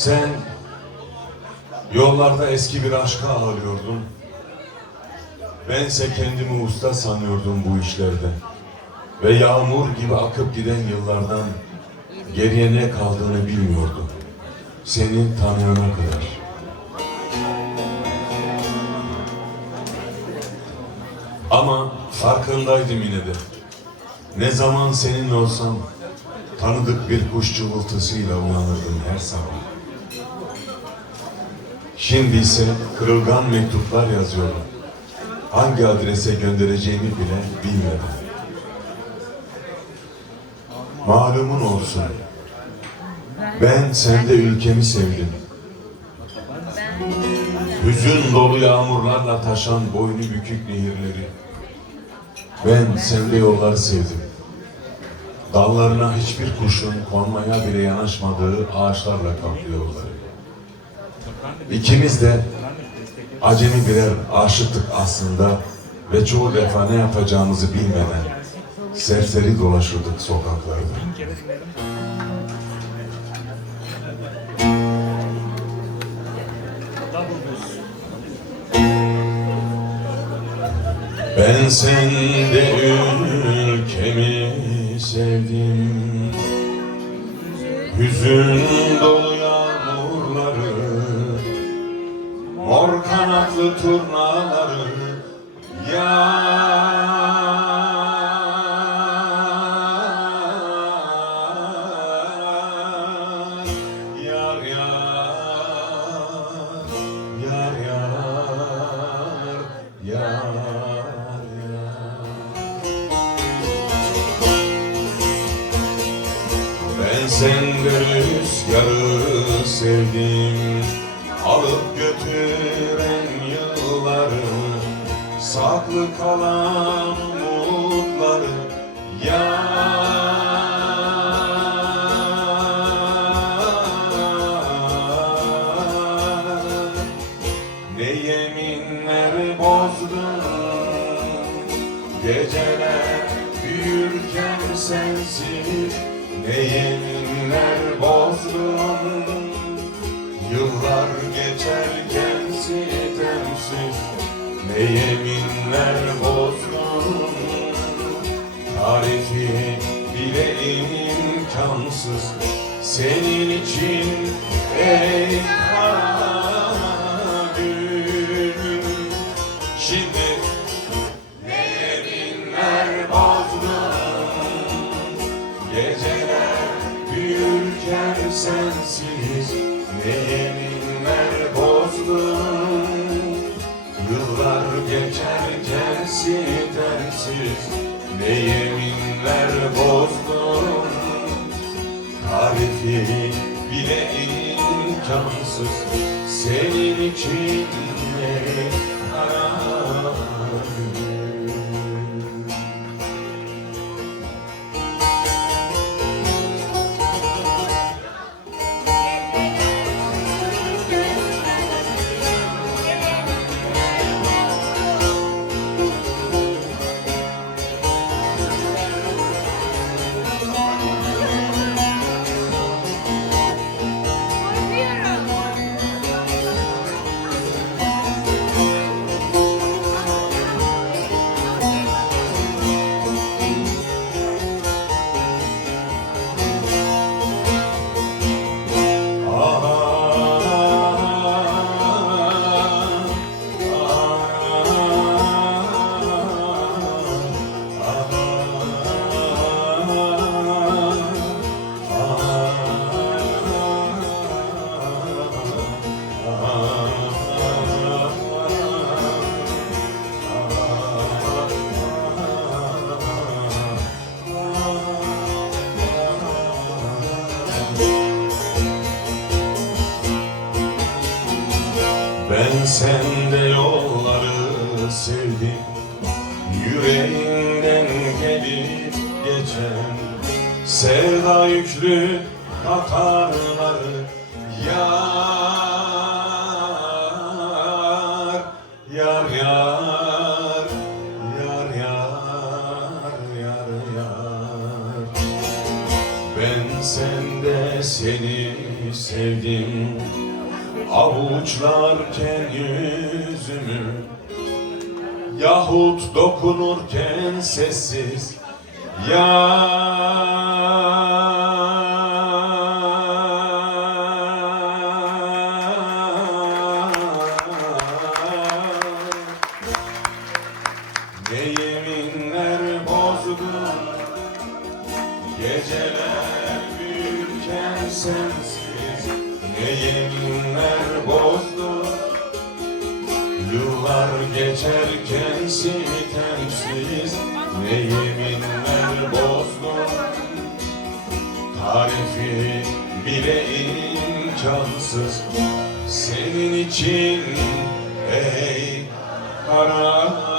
Sen yollarda eski bir aşka ağlıyordun. Bense kendimi usta sanıyordum bu işlerde. Ve yağmur gibi akıp giden yıllardan geriye ne kaldığını bilmiyordum. Seni tanıyana kadar. Ama farkındaydım yine de. Ne zaman seninle olsam tanıdık bir kuş cıvıltısıyla uyanırdım her sabah. Şimdi ise kırılgan mektuplar yazıyorum. Hangi adrese göndereceğimi bile bilmedim. Malumun olsun, ben sende ülkemi sevdim. Hüzün dolu yağmurlarla taşan boynu bükük nehirleri. Ben sende yolları sevdim. Dallarına hiçbir kuşun konmaya bile yanaşmadığı ağaçlarla kaplı yolları. İkimiz de acemi birer aşıktık aslında ve çoğu defa ne yapacağımızı bilmeden serseri dolaşırdık sokaklarda. Ben sende ülkemi sevdim, hüzün dolu yağmurları, mor kanatlı turnaları, yar, yar, yar, yar, yar. Ben sende rüzgarı sevdim, alıp götüren yılları, saklı kalan umutları, yar, ne yeminler bozdun, geceler büyürken sensiz. Ne yeminler bozdun, yıllar geçerken sitemsiz. Ne yeminler bozdun, tarifi bile imkansız. Senin için ey kara gül. Şimdi ne yeminler bozdun, geceler büyürken sensiz. Ne yeminler bozdun, yıllar geçerken sitemsiz. Ne yeminler bozdun, tarifi bile imkansız. Senin için ne kara gül. Ben sende yolları sevdim, yüreğinden gelip geçen sevda yüklü katarları, yar, yar, yar, yar, yar, yar, yar. Ben sende seni sevdim avuçlarken yüzümü, yahut dokunurken sessiz ne yeminler bozdun, geceler büyürken sensiz, ne yeminler bozdun, yıllar geçerken sitemsiz, ne yeminler bozdun, tarifi bile imkansız senin için ey kara